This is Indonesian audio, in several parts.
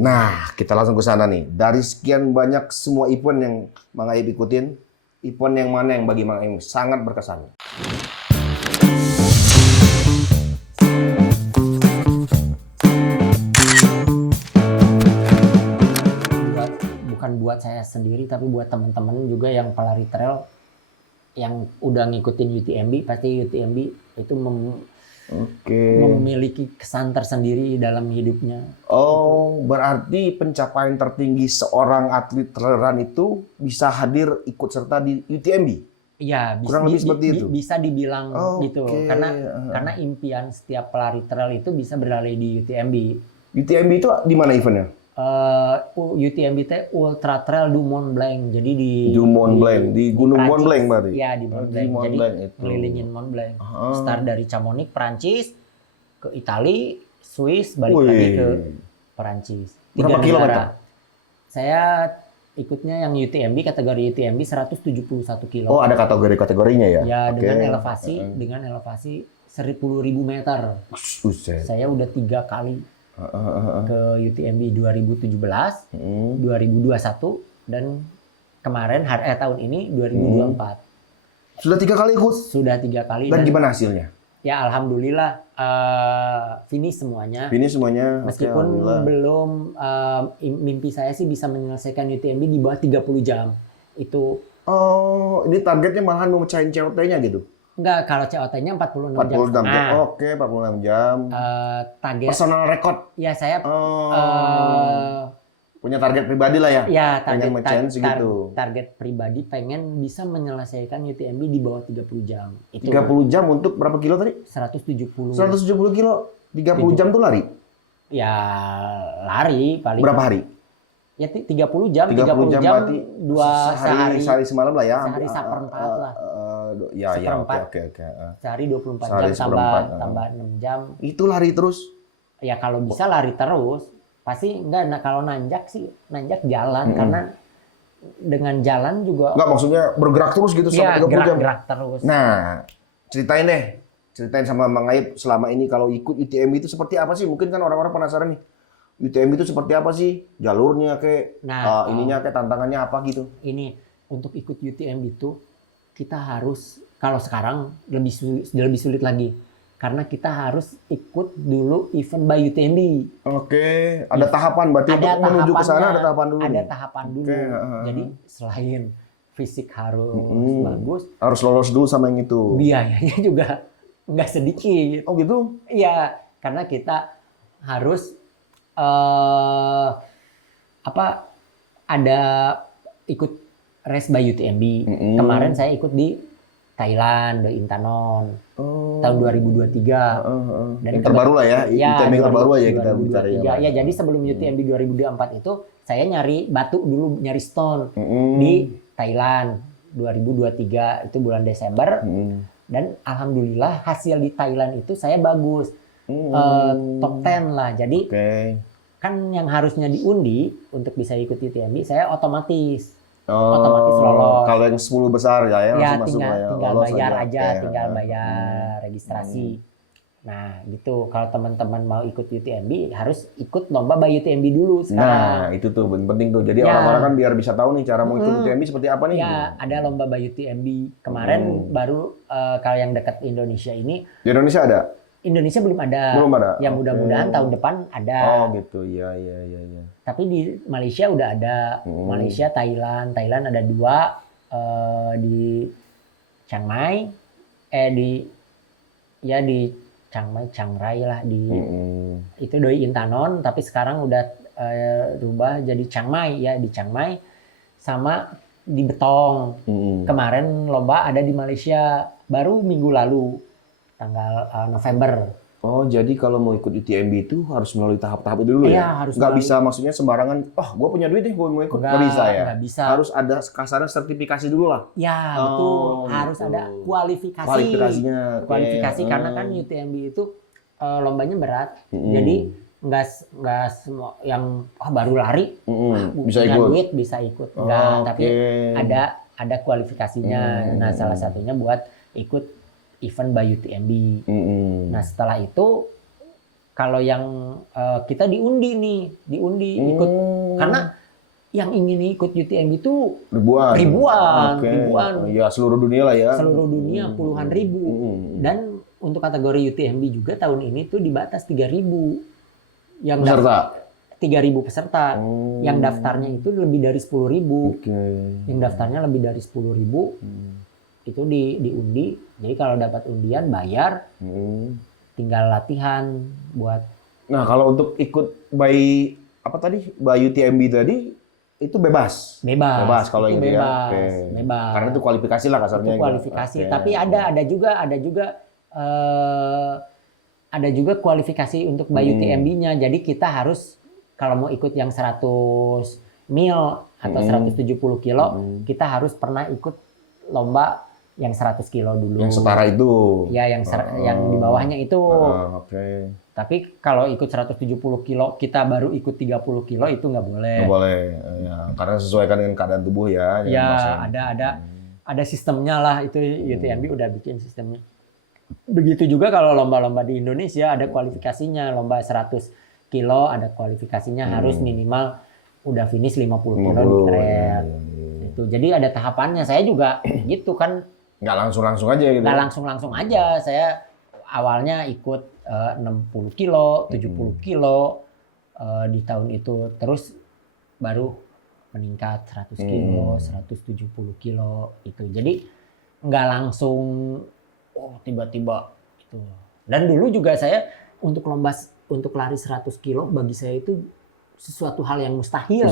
Nah, kita langsung ke sana nih. Dari sekian banyak semua event yang Mang Aib ikutin, event yang mana yang bagi Mang Aib sangat berkesan? Bukan buat saya sendiri, tapi buat teman-teman juga yang pelari trail yang udah ngikutin UTMB, pasti UTMB itu memiliki kesan tersendiri dalam hidupnya. Oh, berarti pencapaian tertinggi seorang atlet trail run itu bisa hadir ikut serta di UTMB? Iya, kurang lebih seperti itu. Bisa dibilang gitu, karena impian setiap pelari trail itu bisa berlari di UTMB. UTMB itu di mana eventnya? UTMB itu Ultra Trail du Mont Blanc. Jadi di Mont Blanc, di Gunung Mont Blanc berarti. Iya, di Mont Blanc. Jadi ngelilingin Mont Blanc. Start dari Chamonix, Prancis, ke Italia, Swiss, balik lagi ke Perancis. Berapa kilometer? Saya ikutnya yang UTMB, kategori UTMB 171 kilo. Oh, ada kategori-kategorinya ya? Ya, dengan elevasi 10.000 meter. Saya udah 3 kali ke UTMB 2017, 2021, dan kemarin tahun ini 2024. Sudah 3 kali ikut? Sudah 3 kali. Dan gimana hasilnya? Ya alhamdulillah finish semuanya. Meskipun belum, mimpi saya sih bisa menyelesaikan UTMB di bawah 30 jam. Itu. Oh, ini targetnya malahan mau mecahin COT-nya gitu? Enggak, kalau COT-nya 46 jam. Oke, 46 jam. Target personal record. Ya, saya punya target pribadi lah ya. Ya, target pribadi pengen bisa menyelesaikan UTMB di bawah 30 jam. Itu. 30 jam untuk berapa kilo tadi? 170. 170 kilo. 30 jam tuh lari? Ya, lari paling. Berapa hari? Ya 30 jam berarti 2 sehari semalam lah ya. Sehari seperempat lah. Ya, oke. Sehari 24 jam tambah 6 jam. Itu lari terus? Ya kalau bisa lari terus. Pasti enggak, kalau nanjak jalan, karena dengan jalan juga. Enggak, maksudnya bergerak terus gitu selama 30 jam? Gerak terus. Nah, ceritain sama Mang Aib selama ini kalau ikut UTMB itu seperti apa sih? Mungkin kan orang-orang penasaran nih. UTMB itu seperti apa sih? Jalurnya kayak, ininya kayak tantangannya apa gitu? Ini, untuk ikut UTMB itu, kita harus, kalau sekarang lebih sulit lagi. Karena kita harus ikut dulu event by UTMB. Oke, ada tahapan berarti untuk menuju ke sana ada tahapan dulu. Ada tahapan dulu. Jadi selain fisik harus bagus, harus lolos dulu sama yang itu. Biayanya juga nggak sedikit. Oh gitu? Iya, karena kita harus ada ikut race by UTMB. Kemarin saya ikut di Thailand, di Intanon, tahun 2023. Dan yang terbaru lah ya, UTMB terbaru aja kita bicara ya. Ya, jadi sebelum UTMB 2024 itu, saya nyari batu dulu, nyari stone di Thailand 2023, itu bulan Desember. Dan alhamdulillah hasil di Thailand itu saya bagus, top 10 lah. Jadi kan yang harusnya diundi untuk bisa ikut UTMB, saya otomatis lolos. Kalau yang 10 besar ya langsung masuk tinggal bayar aja, tinggal bayar registrasi. Nah, gitu. Kalau teman-teman mau ikut UTMB harus ikut lomba by UTMB dulu sekarang. Nah, itu tuh penting tuh. Jadi orang-orang kan biar bisa tahu nih cara mau ikut UTMB seperti apa nih. Ya, ada lomba by UTMB. Kemarin baru kalau yang dekat Indonesia ini. Di Indonesia ada? Indonesia belum ada. Ya mudah-mudahan tahun depan ada. Oh gitu, iya. Tapi di Malaysia udah ada. Malaysia, Thailand ada 2 di Chiang Mai, di Chiang Rai lah itu doi Intanon, tapi sekarang udah rubah jadi Chiang Mai ya, di Chiang Mai sama di Betong. Kemarin lomba ada di Malaysia baru minggu lalu. Tanggal November. Oh, jadi kalau mau ikut UTMB itu harus melalui tahap-tahap itu dulu ya? Iya, harus. Nggak bisa maksudnya sembarangan, gue punya duit nih, gue mau ikut. Nggak bisa ya? Nggak bisa. Harus ada kasarnya sertifikasi dulu lah? Ya, betul. Harus ada kualifikasi. Kualifikasi, karena kan UTMB itu lombanya berat. Jadi nggak semua yang baru lari, bisa ikut. Duit bisa ikut. Nggak, tapi ada kualifikasinya. Nah, salah satunya buat ikut event by UTMB. Nah, setelah itu Kalau yang kita diundi nih, ikut karena yang ingin ikut UTMB itu ribuan. Ya seluruh dunia lah ya. Seluruh dunia puluhan ribu. Dan untuk kategori UTMB juga tahun ini tuh dibatas 3.000 yang peserta. 3.000 peserta. Yang daftarnya itu lebih dari 10.000. Yang daftarnya lebih dari 10.000 itu diundi. Jadi kalau dapat undian bayar, tinggal latihan buat. Nah kalau untuk ikut by UTMB tadi itu bebas kalau itu ini bebas, ya. bebas. Karena itu kualifikasi lah kasarnya. Itu kualifikasi. Tapi ada juga kualifikasi untuk by UTMB-nya. Jadi kita harus kalau mau ikut yang 100 mil atau 170 kilo, kita harus pernah ikut lomba yang 100 kilo dulu. Yang setara itu. Ya, yang di bawahnya itu. Tapi kalau ikut 170 kilo, kita baru ikut 30 kilo, itu nggak boleh. Nggak boleh, ya. Karena sesuaikan dengan keadaan tubuh ya. Ya, ada sistemnya lah, itu UTMB udah bikin sistemnya. Begitu juga kalau lomba-lomba di Indonesia, ada kualifikasinya. Lomba 100 kilo, ada kualifikasinya, harus minimal udah finish 50 kilo di trail. Itu. Jadi ada tahapannya. Saya juga gitu kan. Nggak langsung-langsung aja gitu. Nggak langsung-langsung aja. Saya awalnya ikut 60 kilo, 70 kilo di tahun itu. Terus baru meningkat 100 kilo, 170 kilo itu. Jadi nggak langsung tiba-tiba itu. Dan dulu juga saya untuk lari 100 kilo bagi saya itu sesuatu hal yang mustahil.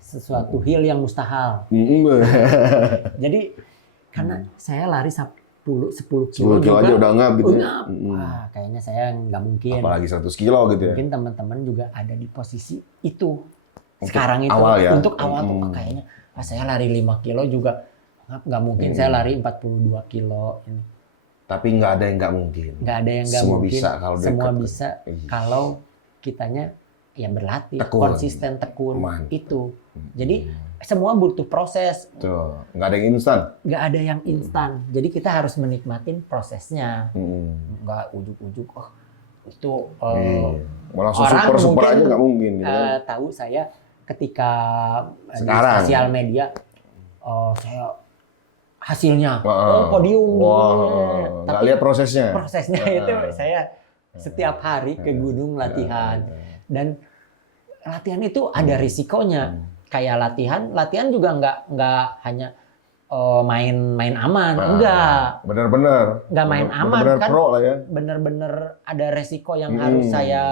Sesuatu hal yang mustahil. Jadi karena saya lari 10 kilo juga, aja udah ngap gitu. Wah, kayaknya saya nggak mungkin. Apalagi 100 kilo gitu ya. Mungkin teman-teman juga ada di posisi itu. Sekarang itu awal ya? Untuk awal tuh kayaknya saya lari 5 kilo juga nggak mungkin. Saya lari 42 kilo ini. Tapi nggak ada yang nggak mungkin. Nggak ada yang nggak mungkin. Semua bisa kalau kitanya ya berlatih, konsisten, tekun. Itu. Jadi semua butuh proses. Tuh, nggak ada yang instan. Nggak ada yang instan. Jadi kita harus menikmatin prosesnya. Nggak ujuk-ujuk. Itu mau langsung super aja nggak mungkin. Gitu. Tahu saya ketika sekarang di sosial media, saya hasilnya, podium. Nggak lihat prosesnya. Prosesnya itu saya setiap hari ke gunung latihan. Dan latihan itu ada risikonya. Kayak latihan juga nggak hanya main aman, enggak. Bener-bener. Nggak main aman kan. Pro lah ya. Bener-bener ada resiko yang harus saya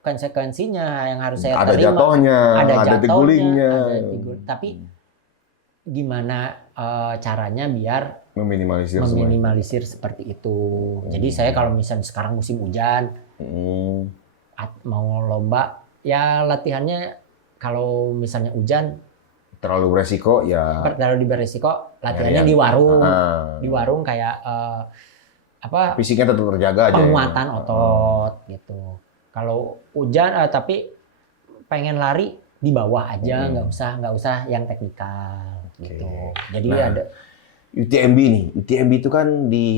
konsekuensinya yang harus saya terima. Ada jatuhnya, ada digulingnya. Tapi gimana caranya biar meminimalisir seperti itu. Jadi saya kalau misalnya sekarang musim hujan, mau lomba, ya latihannya kalau misalnya hujan terlalu beresiko ya. Terlalu beresiko, latihannya di warung. Di warung kayak fisiknya tetap terjaga aja. Penguatan otot gitu. Kalau hujan tapi pengen lari di bawah aja, nggak usah yang teknikal gitu. Jadi ada UTMB nih. UTMB itu kan di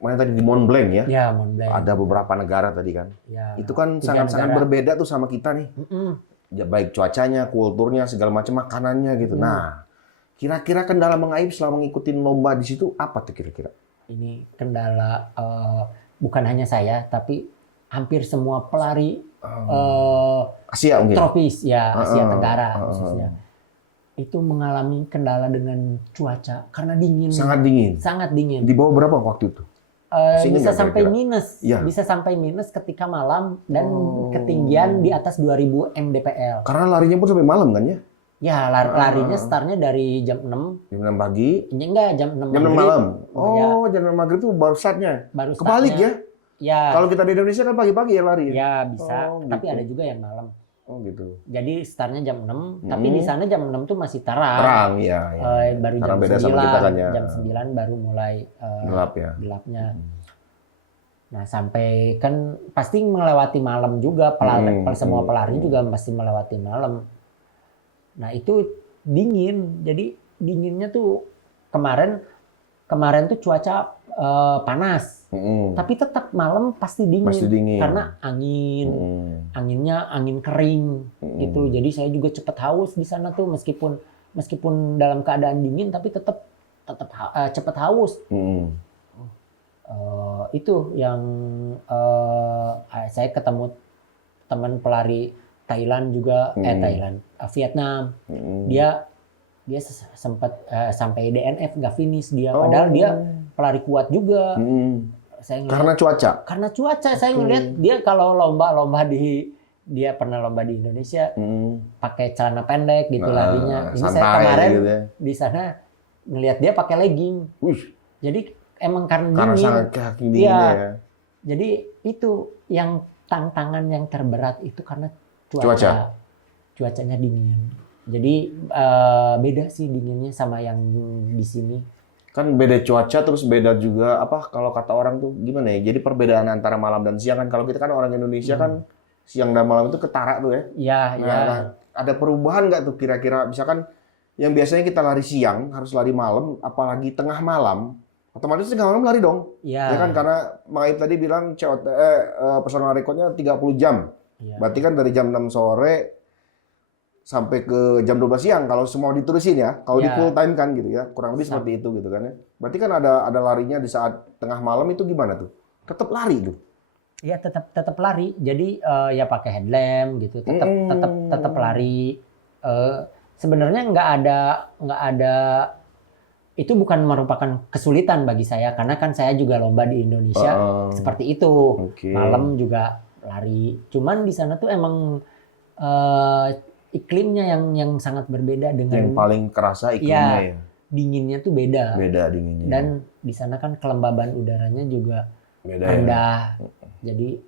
mana tadi, di Mont Blanc ya? Ya, Mont Blanc. Ada beberapa negara tadi kan. Ya, itu kan sangat-sangat berbeda tuh sama kita nih. Ya, baik cuacanya, kulturnya, segala macam, makanannya gitu. Nah, kira-kira kendala Bang Aib selama ngikutin lomba di situ apa tuh kira-kira? Ini kendala bukan hanya saya, tapi hampir semua pelari Asia mungkin. Tropis ya, Asia Tenggara khususnya. Itu mengalami kendala dengan cuaca karena dingin. Sangat dingin. Di bawah berapa waktu itu? Bisa sampai minus. Ya. Bisa sampai minus ketika malam dan ketinggian di atas 2000 mdpl. Karena larinya pun sampai malam kan ya? Ya, larinya startnya dari jam 6. Jam 6 pagi? Enggak, jam 6 Jam 6 malam? Ya. Jam 6 maghrib itu baru startnya? Baru kebalik ya? Ya. Kalau kita di Indonesia kan pagi-pagi ya lari? Ya, bisa. Tapi gitu. ada juga yang malam. Oh gitu. Jadi startnya jam 6, tapi di sana jam 6 tuh masih terang. Terang, ya. Baru karena jam beda 9, sama kita kan ya. Jam 9 baru mulai gelapnya. Nah, sampai kan pasti melewati malam juga, semua pelari juga pasti melewati malam. Nah, itu dingin. Jadi dinginnya tuh kemarin tuh cuaca panas. Tapi tetap malam pasti dingin. Pasti dingin. Karena anginnya angin kering gitu. Jadi saya juga cepat haus di sana tuh meskipun dalam keadaan dingin tapi tetap cepat haus. Itu yang saya ketemu teman pelari Thailand juga, Vietnam. Dia sempat sampai DNF nggak finish dia, padahal dia pelari kuat juga. Saya Karena cuaca. Karena cuaca, saya ngeliat dia kalau lomba dia pernah lomba di Indonesia pakai celana pendek gitu larinya. Ini saya kemarin gitu ya. Di sana ngeliat dia pakai legging. Jadi emang karena dingin. Sangat kaki dinginnya ya. Jadi itu yang tantangan yang terberat itu karena cuacanya dingin. Jadi beda sih dinginnya sama yang di sini. Kan beda cuaca, terus beda juga kalau kata orang tuh gimana ya? Jadi perbedaan antara malam dan siang kan, kalau kita kan orang Indonesia kan siang dan malam itu ketara tuh ya. Iya. Nah, ada perubahan nggak tuh kira-kira? Misalkan yang biasanya kita lari siang harus lari malam, apalagi tengah malam, otomatis tengah malam lari dong. Iya. Ya kan, karena Maib tadi bilang personal recordnya 30 jam. Iya. Berarti kan dari jam 6 sore sampai ke jam 12 siang kalau semua diterusin ya. Kalau di full time kan gitu ya. Kurang lebih seperti itu gitu kan ya. Berarti kan ada larinya di saat tengah malam itu gimana tuh? Tetap lari tuh. Iya, tetap lari. Jadi ya pakai headlamp gitu. Tetap lari. Sebenarnya nggak ada itu bukan merupakan kesulitan bagi saya karena kan saya juga lomba di Indonesia seperti itu. Malam juga lari. Cuman di sana tuh emang iklimnya yang sangat berbeda dengan yang paling kerasa iklimnya ya. Dinginnya tuh beda. Beda dinginnya. Dan di sana kan kelembaban udaranya juga beda rendah. Ya. Jadi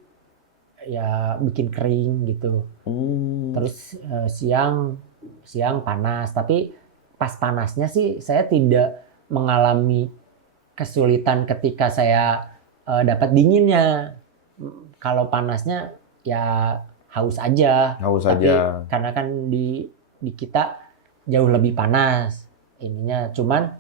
ya bikin kering gitu. Terus siang panas, tapi pas panasnya sih saya tidak mengalami kesulitan ketika saya dapat dinginnya. Kalau panasnya ya haus aja. Tapi karena kan di kita jauh lebih panas ininya. Cuman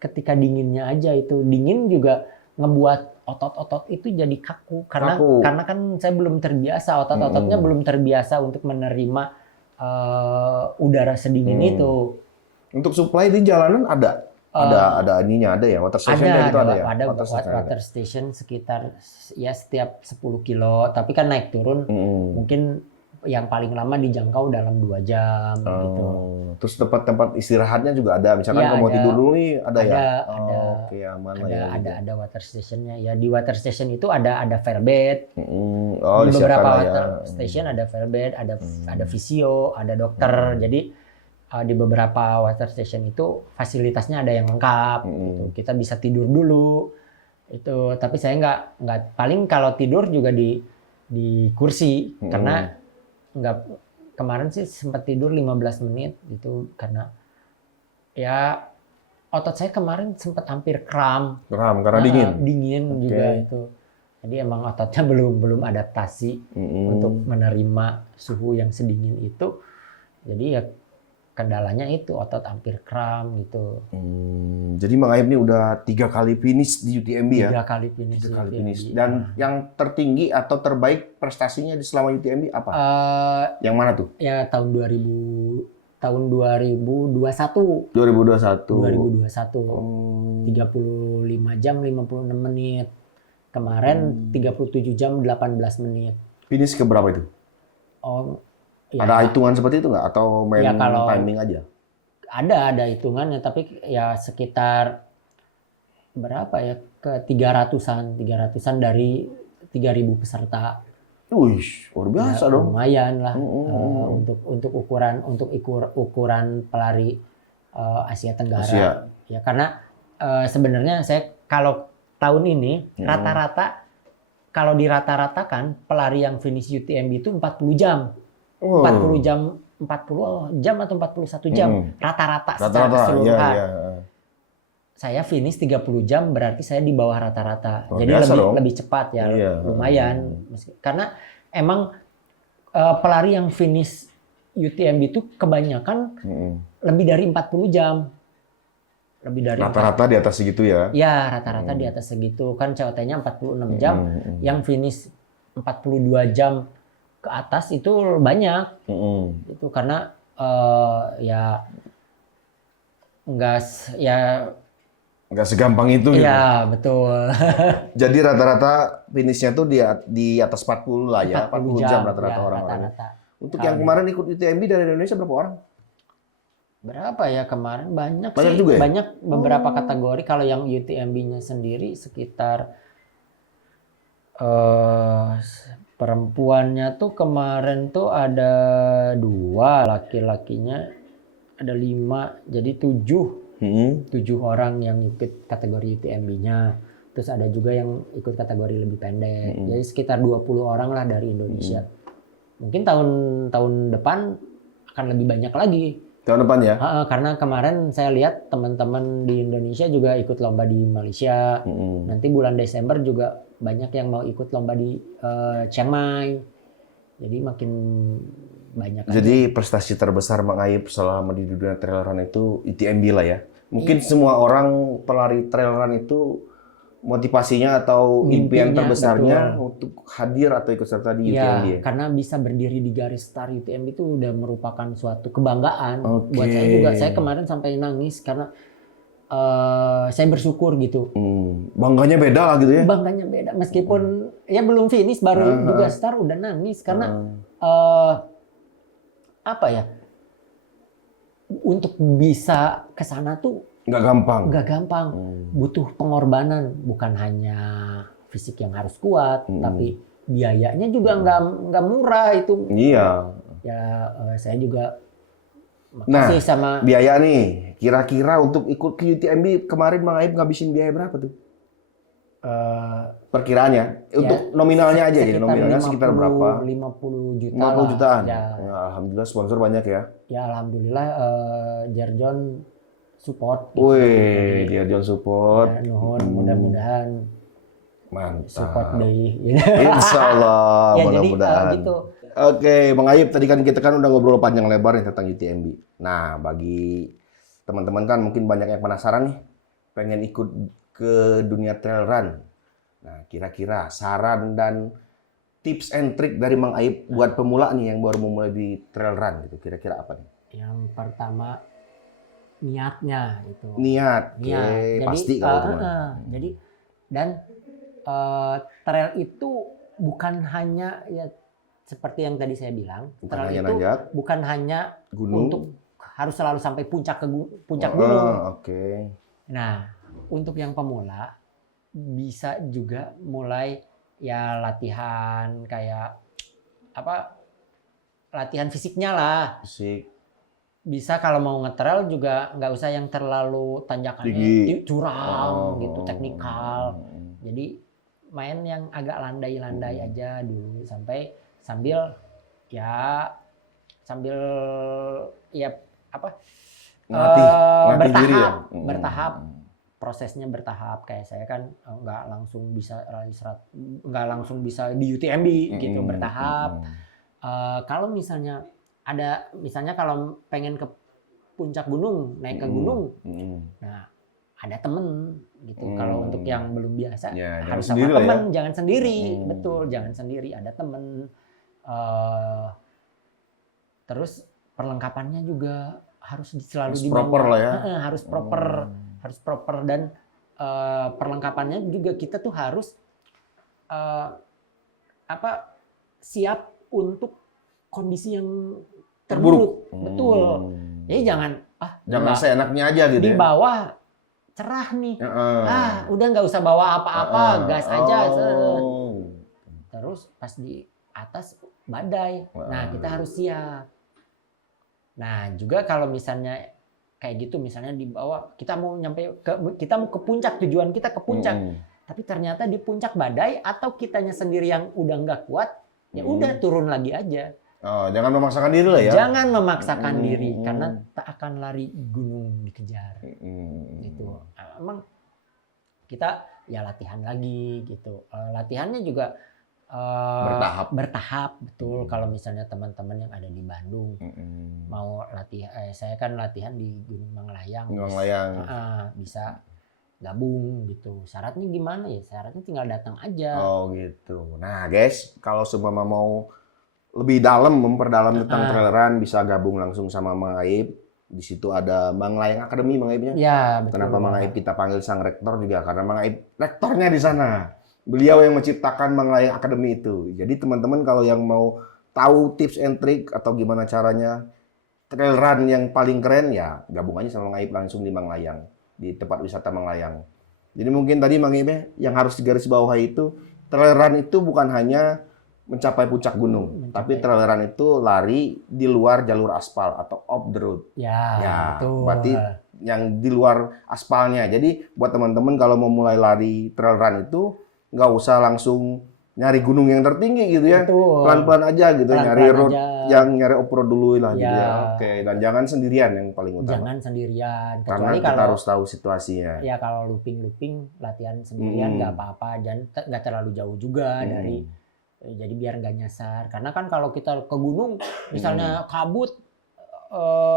ketika dinginnya aja itu dingin juga ngebuat otot-otot itu jadi kaku karena kan saya belum terbiasa, otot-ototnya belum terbiasa untuk menerima udara sedingin itu. Untuk supply di jalanan ada ininya, ada ya, water station gitu ada ya. Ada water station sekitar ya setiap 10 kilo, tapi kan naik turun mungkin yang paling lama dijangkau dalam 2 jam gitu. Terus tempat istirahatnya juga ada, misalkan ya, kalau mau tidur dulu nih ada ya. Oke, aman lah ya. Ada water stationnya ya. Di water station itu ada fair bed. Di beberapa water station ada fair bed, ada visio, ada dokter. Jadi di beberapa water station itu fasilitasnya ada yang lengkap. Gitu. Kita bisa tidur dulu. Itu, tapi saya nggak paling kalau tidur juga di kursi karena kemarin sih sempat tidur 15 menit gitu karena ya otot saya kemarin sempat hampir kram karena dingin juga itu. Jadi emang ototnya belum adaptasi untuk menerima suhu yang sedingin itu. Jadi ya kendalanya itu otot hampir kram gitu. Jadi Mang Aib ini udah 3 kali finish di UTMB ya? 3 kali finish. Dan yang tertinggi atau terbaik prestasinya di selama UTMB apa? Yang mana tuh? Ya tahun 2021. 2021. 35 jam 56 menit. Kemarin 37 jam 18 menit. Finish ke berapa itu? Ya, ada hitungan seperti itu nggak? Atau main timing aja? Ada hitungannya, tapi ya sekitar berapa ya, ke 300-an dari 3.000 peserta. Wih, luar biasa ya, dong. Lumayan lah untuk ukuran pelari Asia Tenggara. Ya karena sebenarnya saya kalau tahun ini rata-rata kalau dirata-ratakan pelari yang finish UTMB itu 40 jam. 40 jam atau 41 jam rata-rata secara keseluruhan. Saya finish 30 jam berarti saya di bawah rata-rata. Jadi lebih cepat ya, lumayan. Karena emang pelari yang finish UTMB itu kebanyakan lebih dari 40 jam. lebih dari rata-rata di atas segitu ya. Ya, rata-rata di atas segitu. Kan COT-nya 46 jam, yang finish 42 jam ke atas itu banyak. Itu karena ya nggak segampang itu gitu. Iya, betul. Jadi rata-rata finishnya tuh di atas 40 lah ya, 40 jam rata-rata ya, orang-orang. rata-rata. Untuk yang kemarin ikut UTMB dari Indonesia berapa orang? Berapa ya kemarin? Banyak Banyak sih. juga ya? Banyak beberapa kategori. Kalau yang UTMB-nya sendiri sekitar perempuannya tuh kemarin tuh ada 2, laki-lakinya ada 5, jadi 7 orang yang ikut kategori UTMB-nya. Terus ada juga yang ikut kategori lebih pendek. Jadi sekitar 20 orang lah dari Indonesia. Mungkin tahun depan akan lebih banyak lagi. Tahun depan ya? Karena kemarin saya lihat teman-teman di Indonesia juga ikut lomba di Malaysia. Nanti bulan Desember juga banyak yang mau ikut lomba di Chiang Mai. Jadi makin banyak. Jadi prestasi terbesar Mang Ayib selama di dunia trail run itu UTMB lah ya. Mungkin semua orang pelari trail run itu motivasinya atau impian terbesarnya untuk hadir atau ikut serta di UTMB ya? Karena bisa berdiri di garis start UTMB itu udah merupakan suatu kebanggaan. Buat saya juga. Saya kemarin sampai nangis karena saya bersyukur gitu. Bangganya beda lah gitu ya? Bangganya beda. Meskipun ya belum finish, baru juga start udah nangis. Karena apa ya, untuk bisa ke sana tuh nggak gampang. Butuh pengorbanan, bukan hanya fisik yang harus kuat, tapi biayanya juga nggak murah itu. Iya. Ya saya juga makasih sama biaya nih. Kira-kira untuk ikut ke UTMB kemarin Mang Ayib ngabisin biaya berapa tuh? Perkiraannya untuk nominalnya aja ya, nominalnya sekitar berapa? 50 juta. 50 jutaan. Ya. Alhamdulillah sponsor banyak ya. Ya alhamdulillah Jarjon support. Wih, Jarjon support. Ya, mudah-mudahan mantap. Support deh. Insya Allah, ya, mudah-mudahan. Jadi, gitu. Oke, Bang Ayib, tadi kan kita udah ngobrol panjang lebar nih tentang UTMB. Nah, bagi teman-teman kan mungkin banyak yang penasaran nih, pengen ikut ke dunia trail run. Nah, kira-kira saran dan tips and trick dari Mang Ayib buat pemula nih yang baru memulai di trail run gitu, kira-kira apa nih? Yang pertama niatnya itu. Niat. Jadi, pasti kalau itu. Jadi dan trail itu bukan hanya ya seperti yang tadi saya bilang, trail itu bukan hanya gunung untuk harus selalu sampai puncak gunung. Oke. Nah, untuk yang pemula bisa juga mulai ya latihan kayak latihan fisiknya lah. Fisik. Bisa kalau mau ngetrail juga nggak usah yang terlalu tanjakannya curang gitu, teknikal. Jadi main yang agak landai-landai aja dulu sambil bertahap. Prosesnya bertahap. Kayak saya kan nggak langsung bisa di UTMB gitu, bertahap. Kalau misalnya kalau pengen ke puncak gunung, naik ke gunung, nah ada temen gitu. Kalau untuk yang belum biasa harus sama temen, jangan sendiri. Betul, jangan sendiri, ada temen. Terus perlengkapannya juga harus selalu dibawa. Proper lah ya. Harus proper dan perlengkapannya juga kita tuh harus siap untuk kondisi yang terburuk. Betul. Jadi jangan seenaknya aja gitu. Di bawah cerah nih. Udah nggak usah bawa apa-apa, gas aja. Terus pas di atas badai. Nah, kita harus siap. Nah, juga kalau misalnya kayak gitu, misalnya di bawah kita mau ke puncak, tujuan kita ke puncak. Tapi ternyata di puncak badai atau kitanya sendiri yang udah nggak kuat, ya udah turun lagi aja. Jangan memaksakan diri lah ya. Jangan memaksakan diri karena tak akan lari gunung dikejar. Gitu. Emang kita ya latihan lagi gitu. Latihannya juga bertahap betul. Kalau misalnya teman-teman yang ada di Bandung mau latihan, saya kan latihan di Gunung Manglayang. Bisa gabung gitu. Syaratnya gimana ya? Syaratnya tinggal datang aja. Oh gitu. Nah guys, kalau semua mau lebih dalam memperdalam tentang trail run, bisa gabung langsung sama Mang Aib. Di situ ada Manglayang Academy, Mang Aibnya. Ya, betul. Kenapa Mang Aib kita panggil sang rektor juga? Karena Mang Aib rektornya di sana. Beliau yang menciptakan Manglayang Academy itu. Jadi teman-teman kalau yang mau tahu tips and trick atau gimana caranya trail run yang paling keren, ya gabung aja sama Mang Aib langsung di Manglayang, di tempat wisata Manglayang. Jadi mungkin tadi Mang Aibnya yang harus digarisbawahi itu, trail run itu bukan hanya mencapai puncak gunung, tapi trail run itu lari di luar jalur aspal atau off the road. Ya, betul. Berarti yang di luar aspalnya. Jadi buat teman-teman kalau mau mulai lari trail run itu nggak usah langsung nyari gunung yang tertinggi gitu ya. Pelan-pelan aja gitu, nyari road yang nyari off road dulu lah gitu ya. Oke, dan jangan sendirian yang paling utama. Jangan sendirian. Karena kita harus tahu situasinya. Ya kalau looping latihan sendirian nggak apa-apa, dan nggak terlalu jauh juga dari. Jadi biar nggak nyasar. Karena kan kalau kita ke gunung, misalnya kabut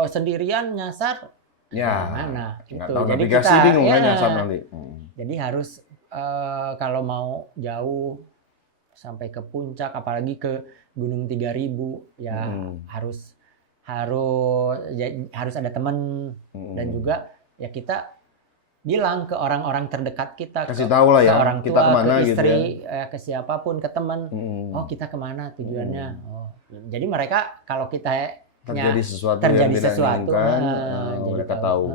sendirian nyasar, mana? Gitu. Jadi kita bingung kan nyasar nanti. Jadi harus kalau mau jauh sampai ke puncak, apalagi ke Gunung 3000, ya harus ada teman dan juga ya kita bilang ke orang-orang terdekat kita, kasih tahu lah ya, ke orang tua, kita kemana ke istri, gitu ya. Ke siapapun, ke teman. Oh kita kemana tujuannya? Jadi mereka kalau kita terjadi sesuatu mereka tahu.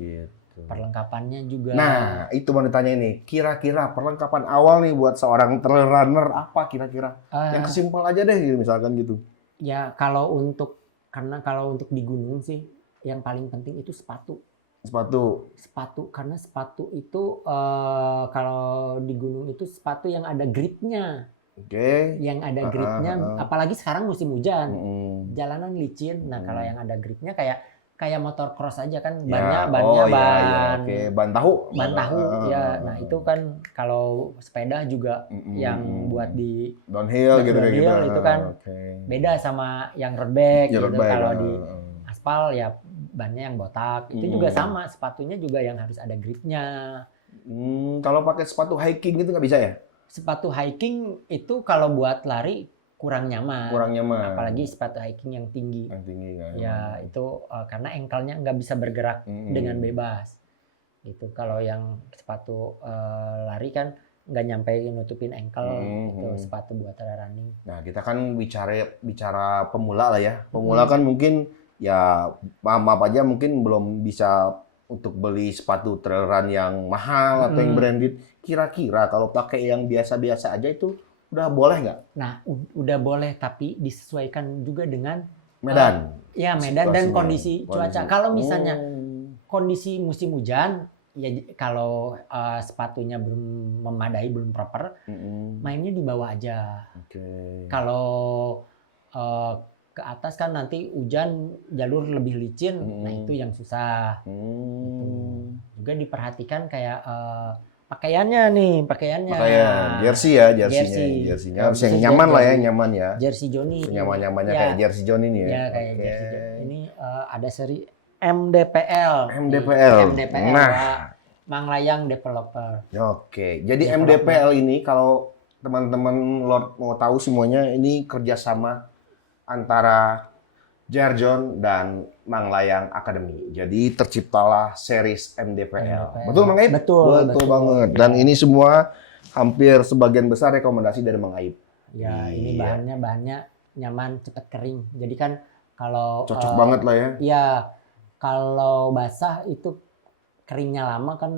Gitu. Perlengkapannya juga. Nah itu mau ditanya ini, kira-kira perlengkapan awal nih buat seorang trail runner apa kira-kira? Yang kesimpel aja deh, gitu, misalkan gitu. Ya kalau untuk di gunung sih, yang paling penting itu sepatu. Karena sepatu itu kalau di gunung itu sepatu yang ada gripnya. Yang ada gripnya, apalagi sekarang musim hujan, jalanan licin. Nah kalau yang ada gripnya kayak motor cross aja kan, ban tahu ya. Nah itu kan kalau sepeda juga yang buat di downhill gitu itu kan beda sama yang road bike gitu. Kalau di aspal ya bannya yang botak, itu juga sama, sepatunya juga yang harus ada gripnya. Kalau pakai sepatu hiking itu nggak bisa ya? Sepatu hiking itu kalau buat lari kurang nyaman. Apalagi sepatu hiking yang tinggi. Kan? Ya itu karena ankle-nya nggak bisa bergerak dengan bebas. Itu kalau yang sepatu lari kan nggak nyampe nutupin ankle, itu sepatu buat running. Nah kita kan bicara pemula lah ya. Pemula kan mungkin ya maaf aja mungkin belum bisa untuk beli sepatu trail run yang mahal atau yang branded. Kira-kira kalau pakai yang biasa-biasa aja itu udah boleh nggak? Nah, udah boleh, tapi disesuaikan juga dengan medan. Medan dan kondisi cuaca. Kalau misalnya kondisi musim hujan, ya kalau sepatunya belum memadai, belum proper, mainnya di bawah aja. Kalau ke atas kan nanti hujan, jalur lebih licin, nah itu yang susah. Gitu. Juga diperhatikan kayak pakaian, jersinya harus yang nyaman lah ya, nyaman ya. Jersey Johnny. Nyaman-nyamannya kayak jersey Johnny nih ya. Ya kayak jersey Johnny. Ini ada seri MDPL. Nah, Manglayang Developer. Oke, jadi MDPL ini kalau teman-teman Lord mau tahu semuanya, ini kerjasama antara Jerjon dan Manglayang Academy. Jadi terciptalah series MDPL. Betul Mang Aib? Betul banget. Dan ini semua hampir sebagian besar rekomendasi dari Mang Aib. Ya, ini bahannya nyaman, cepat kering. Jadi kan kalau cocok banget lah ya. Iya, kalau basah itu keringnya lama kan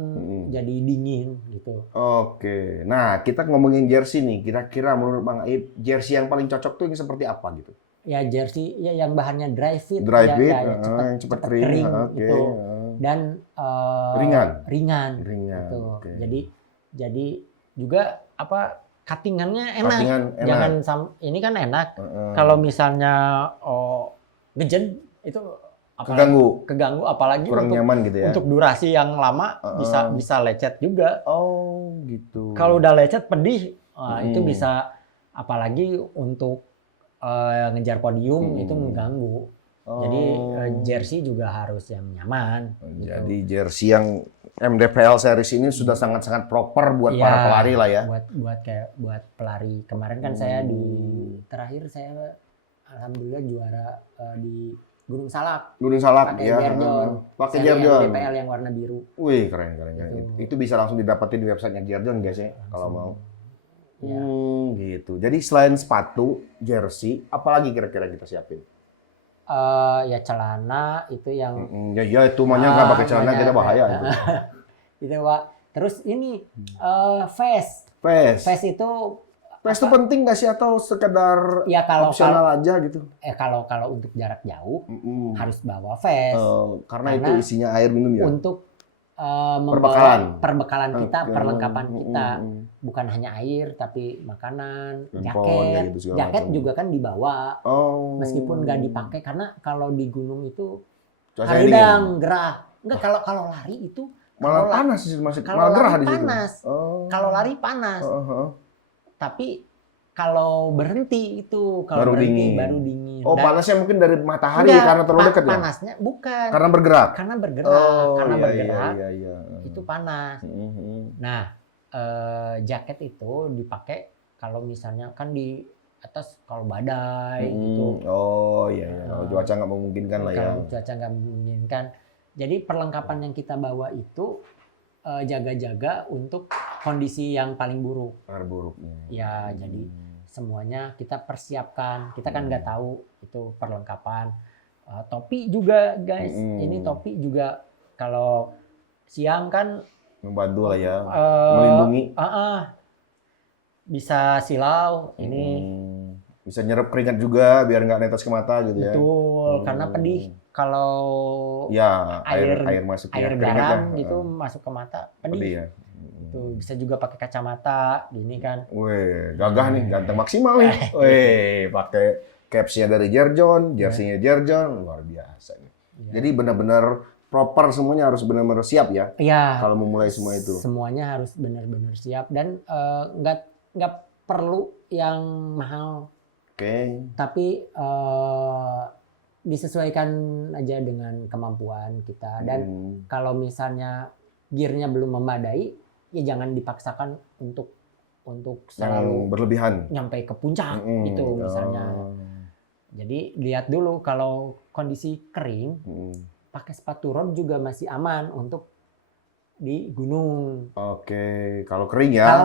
jadi dingin gitu. Oke. Nah, kita ngomongin jersey nih. Kira-kira menurut Mang Aib, jersey yang paling cocok tuh yang seperti apa gitu? Ya jersey ya yang bahannya dry fit, cepat kering gitu. Dan ringan. Gitu. Jadi juga cuttingannya enak. Jangan ini kan enak. Kalau misalnya ngejed itu keganggu apalagi kurang nyaman gitu ya. Untuk durasi yang lama bisa lecet juga. Oh, gitu. Kalau udah lecet pedih, itu bisa, apalagi untuk ngejar podium itu mengganggu. Jadi jersey juga harus yang nyaman. Jadi jersey yang MDPL series ini sudah sangat-sangat proper buat Iya, para pelari lah ya. Buat pelari. Kemarin kan saya terakhir saya alhamdulillah juara di Gunung Salak. Gunung Salak Pakai ya. Jerjon. Pakai Seri Jerjon. MDPL yang warna biru. Wih, keren. Itu bisa langsung didapetin di websitenya Jerjon guys ya, kalau mau. Ya. Gitu. Jadi selain sepatu, jersey, apalagi kira-kira kita siapin? Ya celana itu yang Ya itu maunya nggak pakai celana kita bahaya itu. itu Pak. Terus ini vest. Vest. Vest itu Vest itu penting nggak sih atau sekedar ya opsional aja gitu? Kalau untuk jarak jauh harus bawa vest. Karena itu isinya air minum ya. Untuk Perbekalan. perbekalan kita, perlengkapan kita, bukan hanya air tapi makanan, jaket. Gitu, jaket juga kan dibawa. Oh. Meskipun nggak dipakai karena kalau di gunung itu Cuaca haridang, gerah. Enggak, kalau lari itu malah panas sih, masih kalau malah gerah lari di situ. panas. Kalau lari panas. Tapi kalau berhenti itu Baru dingin. baru dingin. Oh, Dan panasnya mungkin dari matahari karena terlalu dekat ya? Panasnya bukan. Karena bergerak. Karena bergerak. Karena iya, bergerak. Iya. Itu panas. Nah, jaket itu dipakai kalau misalnya kan di atas kalau badai gitu. Oh iya. Kalau cuaca nggak memungkinkan lah ya. Kalau cuaca nggak memungkinkan. Jadi perlengkapan yang kita bawa itu jaga-jaga untuk kondisi yang paling buruk. Buruknya. Ya, jadi semuanya kita persiapkan. Kita kan nggak tahu itu perlengkapan. Topi juga, guys. Ini topi juga kalau siang kan membantu lah ya, melindungi. Bisa silau. Ini bisa nyerap keringat juga biar nggak netes ke mata gitu ya. Betul, karena pedih. Kalau ya air masuk air garam gitu masuk ke mata pedih. Ya. Itu bisa juga pakai kacamata gini kan. Wih, gagah nih, ganteng maksimal nih. Wih, pakai capsnya dari Jerjon, jersey-nya Jerjon, luar biasa nih. Jadi benar-benar proper, semuanya harus benar-benar siap ya. Iya. Kalau memulai semua itu. Semuanya harus benar-benar siap dan nggak perlu yang mahal. Oke. Tapi disesuaikan aja dengan kemampuan kita. Dan kalau misalnya gearnya belum memadai, ya jangan dipaksakan untuk selalu berlebihan nyampe ke puncak gitu misalnya. Jadi lihat dulu kalau kondisi kering, pakai sepatu road juga masih aman untuk di gunung. Oke, kalau kering ya.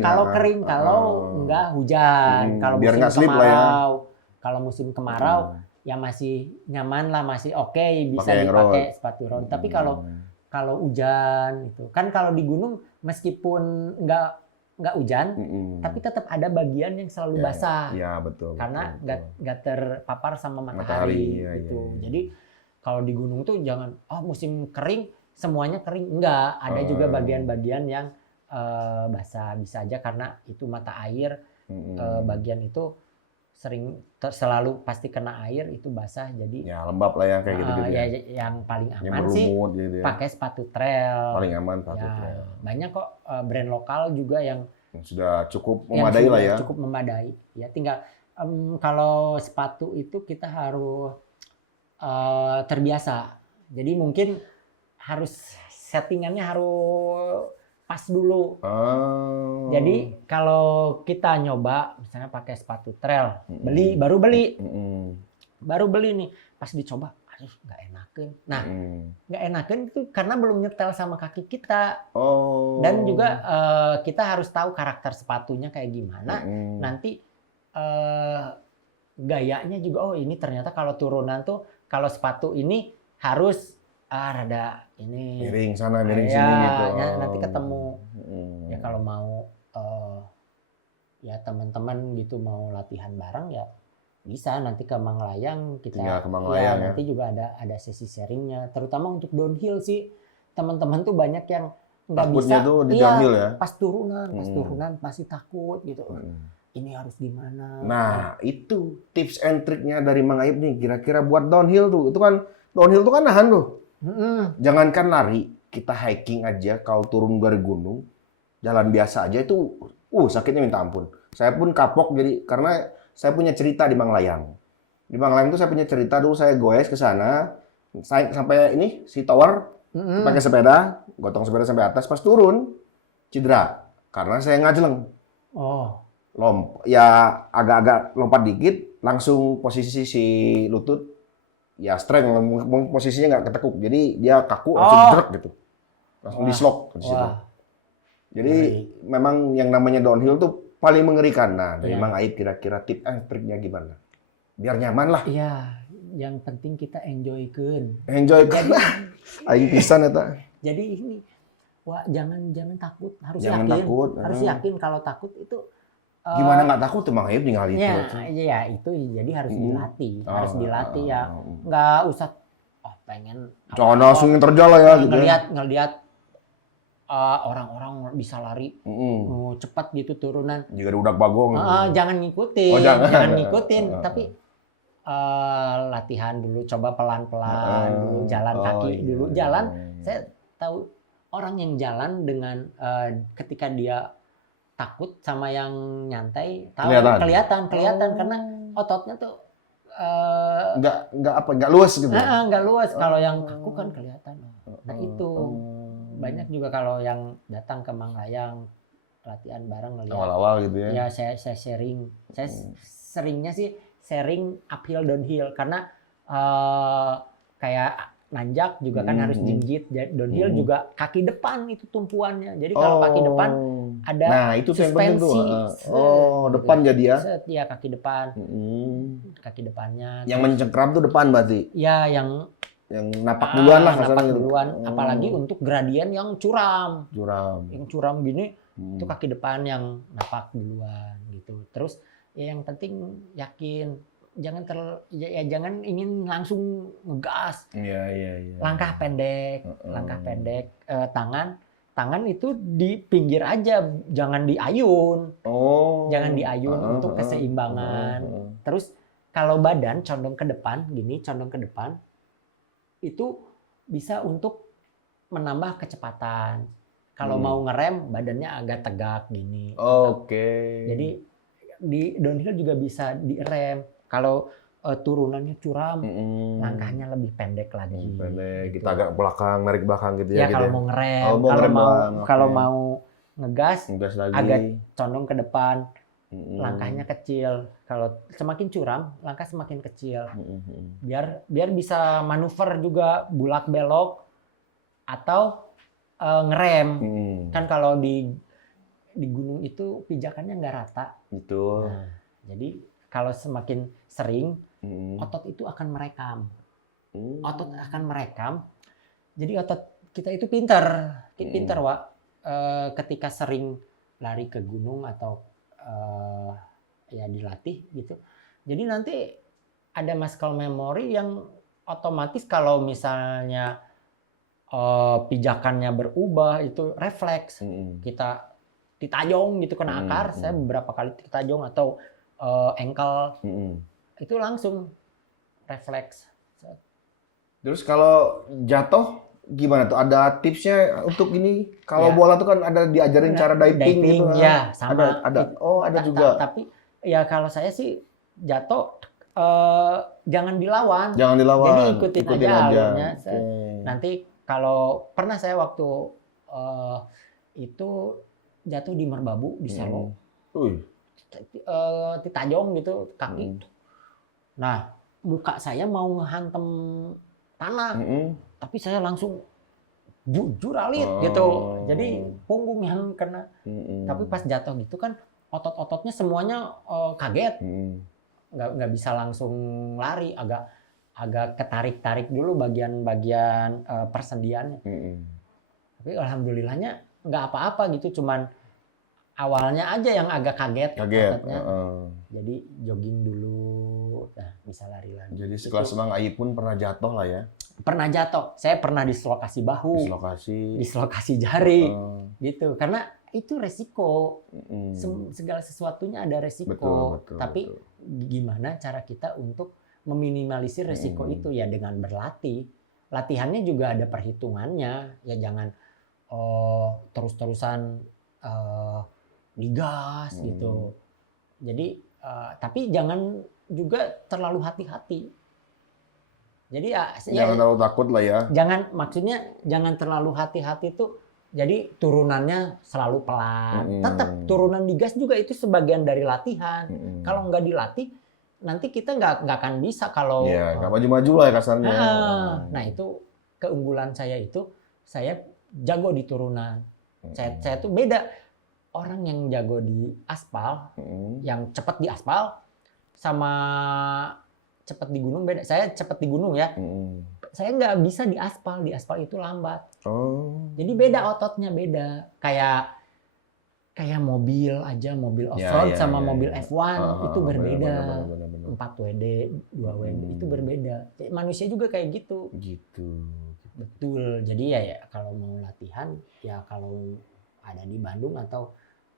Kalau kering, kalau enggak hujan, kalau biar musim slip lah ya. Kalau musim kemarau ya masih nyaman lah, masih oke, bisa dipakai sepatu road. Tapi kalau hujan itu kan, kalau di gunung meskipun nggak hujan, tapi tetap ada bagian yang selalu basah. Iya, betul. Karena nggak terpapar sama matahari gitu. Jadi kalau di gunung tuh jangan musim kering semuanya kering, enggak, ada juga bagian-bagian yang basah, bisa aja karena itu mata air, bagian itu selalu pasti kena air, itu basah, jadi ya lembab lah ya kayak gitu ya. Yang paling aman sih gitu ya. pakai sepatu trail. Paling aman sepatu trail. Banyak kok brand lokal juga yang sudah cukup memadai lah ya. Cukup memadai. Ya tinggal kalau sepatu itu kita harus terbiasa. Jadi mungkin harus settingannya harus pas dulu. Jadi kalau kita nyoba misalnya pakai sepatu trail, baru beli nih, pas dicoba, aduh nggak enakan. Nah, nggak enakan itu karena belum nyetel sama kaki kita. Dan juga kita harus tahu karakter sepatunya kayak gimana. Nanti gayanya juga, ini ternyata kalau turunan tuh, kalau sepatu ini harus rada ini miring sana miring sini gitu. Nanti ketemu. Ya kalau mau ya teman-teman gitu mau latihan bareng ya bisa nanti ke Manglayang kita. Ke Manglayang, nanti juga ada sesi sharingnya, terutama untuk downhill sih. Teman-teman tuh banyak yang nggak bisa tuh di downhill ya. Pas turunan masih takut gitu. Ini harus gimana? Nah, itu tips and triknya dari Mang Aib nih. Kira-kira buat downhill tuh, itu kan downhill tuh kan nahan tuh. Jangankan lari, kita hiking aja kalau turun dari gunung, jalan biasa aja itu sakitnya minta ampun. Saya pun kapok jadi karena saya punya cerita di Manglayang. Di Banglaeng itu saya punya cerita dulu saya goes ke sana. Saya sampai ini si tower pakai sepeda, gotong sepeda sampai atas pas turun cedera karena saya ngajeleng. Oh. Ya agak-agak lompat dikit langsung posisi si lutut ya strength posisinya nggak ketekuk. Jadi dia kaku langsung drek gitu. Langsung dislok di situ. Jadi memang yang namanya downhill tuh paling mengerikan. Nah, dari Mang Aib kira-kira tip and triknya gimana? Biar nyaman lah. Iya, yang penting kita enjoy-keun. Enjoy kan. Aing pisan eta. Jadi ini jangan takut, harus Jangan yakin. takut. Harus yakin kalau takut itu gimana nggak takut tuh Mang Aib tinggal itu. Ya itu jadi harus dilatih, harus dilatih ya. Nggak usah pengen langsung terjal lah ya gitu. Ngelihat orang-orang bisa lari cepat gitu turunan. Jika ada udak bagong. Jangan ngikutin, jangan ngikutin, tapi latihan dulu, coba pelan-pelan dulu, jalan kaki dulu, jalan. Saya tahu orang yang jalan dengan ketika dia takut sama yang nyantai, tahu kelihatan karena ototnya tuh nggak luas gitu. Nggak luas. Kalau yang kaku kan kelihatan. Nah itu banyak juga kalau yang datang ke Manglayang latihan bareng ngeliat. Awal-awal gitu ya. Ya saya sharing. Saya seringnya sih sharing uphill downhill karena kayak nanjak juga kan harus jinjit. Downhill juga kaki depan itu tumpuannya. Jadi kalau kaki depan ada itu suspensi. Depan jadi ya. Ya kaki depan. Kaki depannya. Yang mencengkram tuh depan berarti. Ya yang napak duluan lah napak duluan. Apalagi untuk gradien yang curam. Yang curam gini itu kaki depan yang napak duluan gitu. Terus ya yang penting yakin. Jangan ingin langsung ngegas. Iya. Langkah pendek. Tangan itu di pinggir aja, jangan diayun. Jangan diayun untuk keseimbangan. Terus kalau badan condong ke depan, itu bisa untuk menambah kecepatan. Kalau mau ngerem, badannya agak tegak gini. Jadi di downhill juga bisa direm. Kalau turunannya curam, langkahnya lebih pendek lagi. Kita agak narik belakang gitu ya. Ya kalau mau ngerem, kalau mau ngegas agak condong ke depan, langkahnya kecil. Kalau semakin curam, langkah semakin kecil. Biar bisa manuver juga bulak belok atau ngerem. Kan kalau di gunung itu pijakannya nggak rata. Betul. Nah, jadi kalau semakin sering, otot itu akan merekam. Jadi otot kita itu pintar, Wak. Ketika sering lari ke gunung atau ya dilatih gitu. Jadi nanti ada muscle memory yang otomatis kalau misalnya pijakannya berubah itu refleks. Kita ditajong gitu kena akar, saya beberapa kali ditajong atau ankle itu langsung refleks. Terus kalau jatuh gimana tuh? Ada tipsnya untuk ini? Kalau bola tuh kan ada diajarin cara diving gitu. Ya, sama. Ada juga. Tapi ya kalau saya sih jatuh jangan dilawan. Jadi ikutin aja alurnya. Nanti kalau pernah saya waktu itu jatuh di Merbabu di Selo. Ditajong gitu kaki. Nah, muka saya mau ngehantem tanah, tapi saya langsung juralit gitu. Jadi punggung yang kena. Tapi pas jatuh gitu kan otot-ototnya semuanya kaget, nggak bisa langsung lari, agak ketarik-tarik dulu bagian-bagian persendiannya. Tapi alhamdulillahnya nggak apa-apa gitu, cuman awalnya aja yang agak kaget. Jadi jogging dulu, bisa lari lagi. Jadi sekelas Mang Aib pun pernah jatuh lah ya? Pernah jatuh. Saya pernah dislokasi bahu, dislokasi jari, gitu. Karena itu resiko. Segala sesuatunya ada resiko. Tapi gimana cara kita untuk meminimalisir resiko itu ya dengan berlatih. Latihannya juga ada perhitungannya. Ya jangan terus-terusan digas gitu. Jadi tapi jangan juga terlalu hati-hati. Jadi jangan terlalu takut lah ya. Maksudnya jangan terlalu hati-hati tuh. Jadi turunannya selalu pelan. Tetap turunan digas juga itu sebagian dari latihan. Kalau nggak dilatih, nanti kita nggak akan bisa kalau. Iya, nggak maju-maju lah ya kasarnya. Nah itu keunggulan saya itu, saya jago di turunan. Saya tuh beda. Orang yang jago di aspal, yang cepat di aspal, sama cepat di gunung beda. Saya cepat di gunung ya. Saya nggak bisa di aspal itu lambat. Jadi beda ototnya beda. Kayak mobil aja, mobil off-road sama mobil F1 itu berbeda. 4 WD, 2 WD itu berbeda. Manusia juga kayak gitu. Betul. Jadi ya kalau mau latihan ya kalau ada di Bandung atau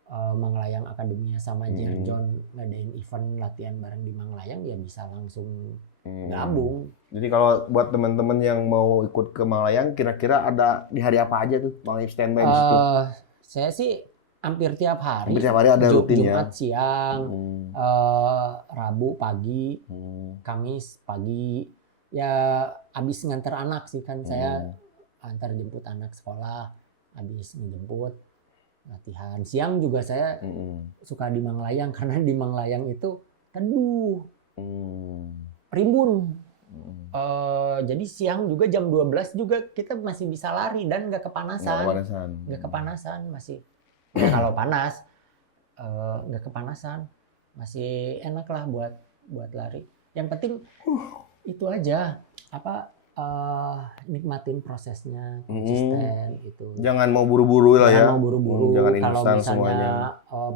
Manglayang Akademia sama Jerjon ngadain event latihan bareng di Manglayang ya bisa langsung gabung. Jadi kalau buat teman-teman yang mau ikut ke Manglayang, kira-kira ada di hari apa aja tuh Bang Aib standby di situ? Saya sih hampir tiap hari. Hampir tiap hari ada rutin ya. Jumat siang, Rabu pagi, Kamis pagi. Ya habis nganter anak sih kan saya antar jemput anak sekolah, habis ngejemput latihan. Siang juga saya suka di Manglayang karena di Manglayang itu teduh. Rimbun. Jadi siang juga jam 12 juga kita masih bisa lari dan nggak kepanasan masih. Kalau panas nggak kepanasan, masih enak lah buat lari. Yang penting itu aja nikmatin prosesnya, konsisten itu. Jangan mau buru-buru lah ya. Jangan mau buru-buru. Jangan kalau instan misalnya semuanya.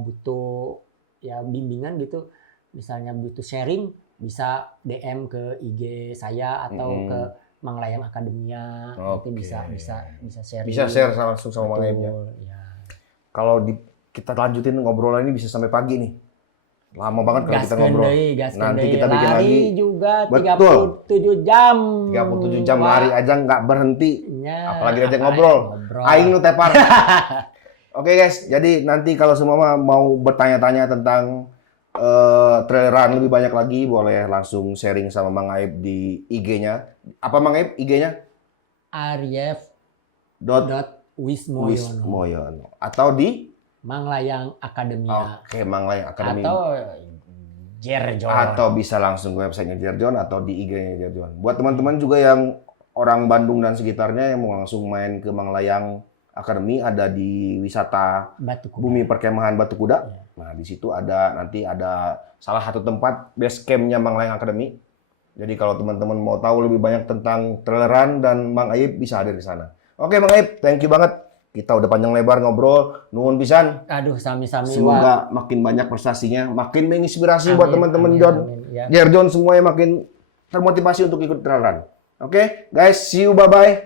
Butuh ya bimbingan gitu, misalnya butuh sharing, bisa DM ke IG saya atau ke Manglayang Akademia. Nanti bisa sharing. Bisa share langsung sama Bang Aib ya. Kalau kita lanjutin ngobrolan ini bisa sampai pagi nih. Lama banget kalau kita ngobrol. Nanti kita bikin lari lagi. Juga Betul. 37 jam. 37 jam lari aja nggak berhenti. Ya, apalagi aja ngobrol. Aing nu tepar. Oke guys, jadi nanti kalau semua mau bertanya-tanya tentang trail run lebih banyak lagi, boleh langsung sharing sama Mang Aib di IG-nya. Apa Mang Aib IG-nya? Wismoyono. Atau di Manglayang Akademia. Oke, Manglayang Akademia. Atau Jerjon. Atau bisa langsung ke websitenya Jerjon atau di IG-nya Jerjon. Buat teman-teman juga yang orang Bandung dan sekitarnya yang mau langsung main ke Manglayang Akademi, ada di wisata Bumi Perkemahan Batu Kuda. Ya. Nah, di situ nanti ada salah satu tempat base camp-nya Manglayang Akademi. Jadi kalau teman-teman mau tahu lebih banyak tentang trail run dan Mang Aib bisa hadir di sana. Oke, Mang Aib, thank you banget. Kita udah panjang lebar ngobrol, nuhun pisan. Aduh, sami-sami. Semoga makin banyak prestasinya, makin menginspirasi buat teman-teman Jerjon semuanya makin termotivasi untuk ikut trail run. Oke, guys, see you, bye-bye.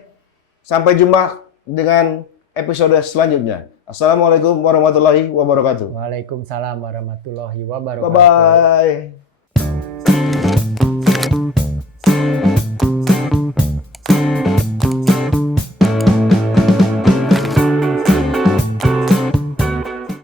Sampai jumpa dengan episode selanjutnya. Assalamualaikum warahmatullahi wabarakatuh. Waalaikumsalam warahmatullahi wabarakatuh. Bye-bye.